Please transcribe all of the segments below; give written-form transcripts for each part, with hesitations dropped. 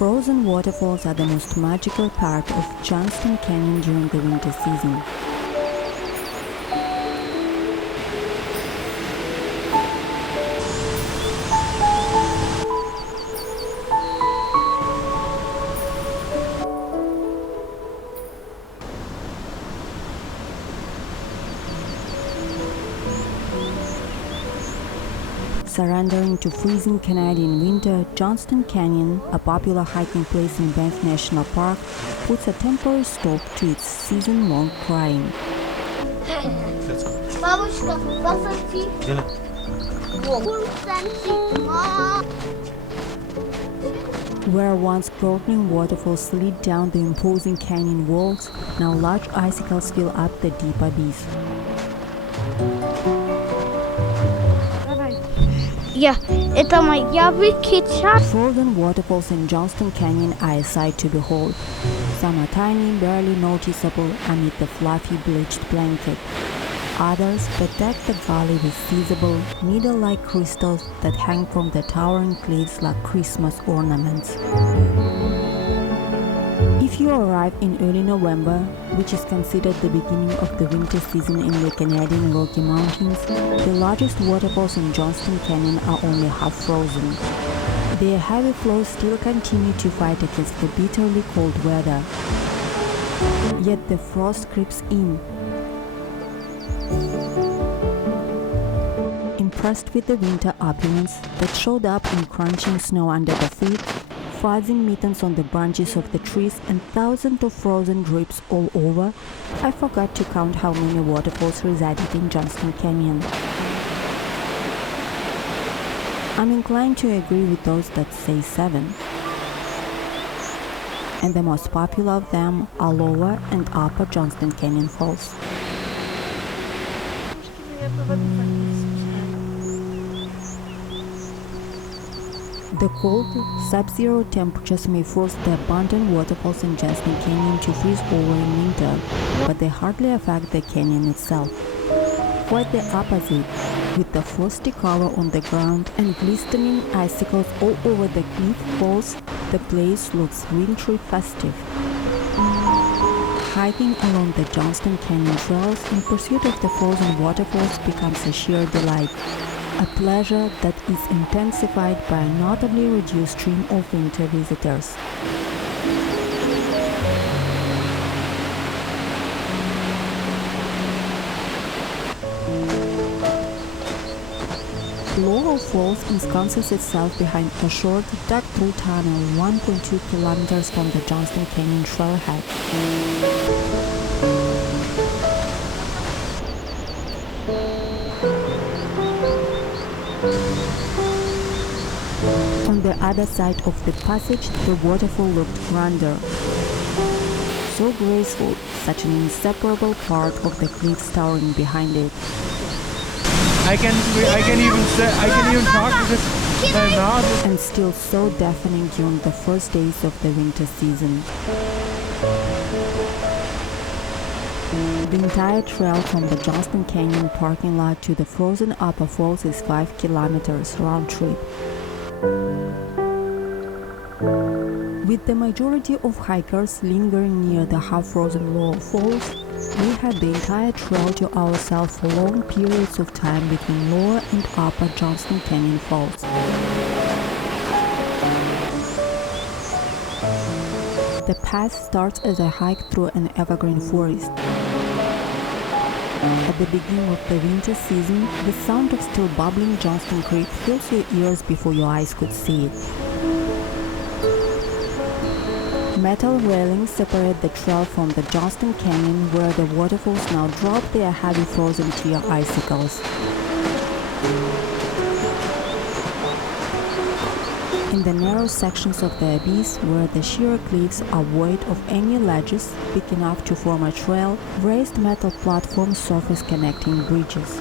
Frozen waterfalls are the most magical part of Johnston Canyon during the winter season. Surrendering to freezing Canadian winter, Johnston Canyon, a popular hiking place in Banff National Park, puts a temporary stop to its season-long crying. Where once broken waterfalls slid down the imposing canyon walls, now large icicles fill up the deep abyss. Yeah, это моя выкидка. Frozen waterfalls in Johnston Canyon are a sight to behold. Some are tiny, barely noticeable amid the fluffy bleached blanket. Others protect the valley with visible, needle-like crystals that hang from the towering cliffs like Christmas ornaments. If you arrive in early November, which is considered the beginning of the winter season in the Canadian Rocky Mountains, the largest waterfalls in Johnston Canyon are only half frozen. Their heavy flows still continue to fight against the bitterly cold weather. Yet the frost creeps in. Impressed with the winter opulence that showed up in crunching snow under the feet, fuzzy mittens on the branches of the trees and thousands of frozen drips all over, I forgot to count how many waterfalls resided in Johnston Canyon. I'm inclined to agree with those that say 7. And the most popular of them are Lower and Upper Johnston Canyon Falls. The cold, sub-zero temperatures may force the abundant waterfalls in Johnston Canyon to freeze over in winter, but they hardly affect the canyon itself. Quite the opposite, with the frosty cover on the ground and glistening icicles all over the cliff falls, the place looks wintry festive. Hiking along the Johnston Canyon trails in pursuit of the frozen waterfalls becomes a sheer delight. A pleasure that is intensified by a notably reduced stream of winter visitors. Lower Falls ensconces itself behind a short, dug-through tunnel 1.2 kilometers from the Johnston Canyon trailhead. On the other side of the passage, the waterfall looked grander. So graceful, such an inseparable part of the cliffs towering behind it. I can even talk because my mouth is... And still so deafening during the first days of the winter season. The entire trail from the Johnston Canyon parking lot to the frozen Upper Falls is 5 kilometers round trip. With the majority of hikers lingering near the half-frozen Lower Falls, we had the entire trail to ourselves for long periods of time between Lower and Upper Johnston Canyon Falls. The path starts as a hike through an evergreen forest. At the beginning of the winter season, the sound of still bubbling Johnston Creek fills your ears before your eyes could see it. Metal railings separate the trail from the Johnston Canyon, where the waterfalls now drop their heavy frozen clear icicles. In the narrow sections of the abyss, where the sheer cliffs are void of any ledges big enough to form a trail, raised metal platforms surface connecting bridges.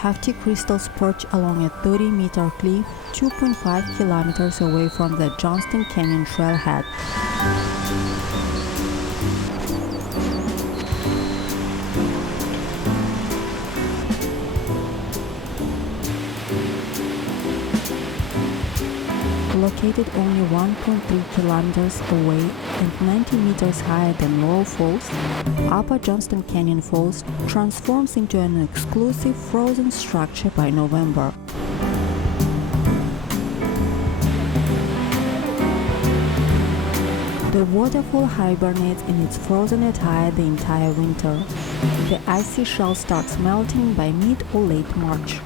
hefty crystals perch along a 30-meter cliff 2.5 kilometers away from the Johnston Canyon trailhead. Located only 1.3 kilometers away and 90 meters higher than Laurel Falls, Upper Johnston Canyon Falls transforms into an exclusive frozen structure by November. The waterfall hibernates in its frozen attire the entire winter. The icy shell starts melting by mid or late March.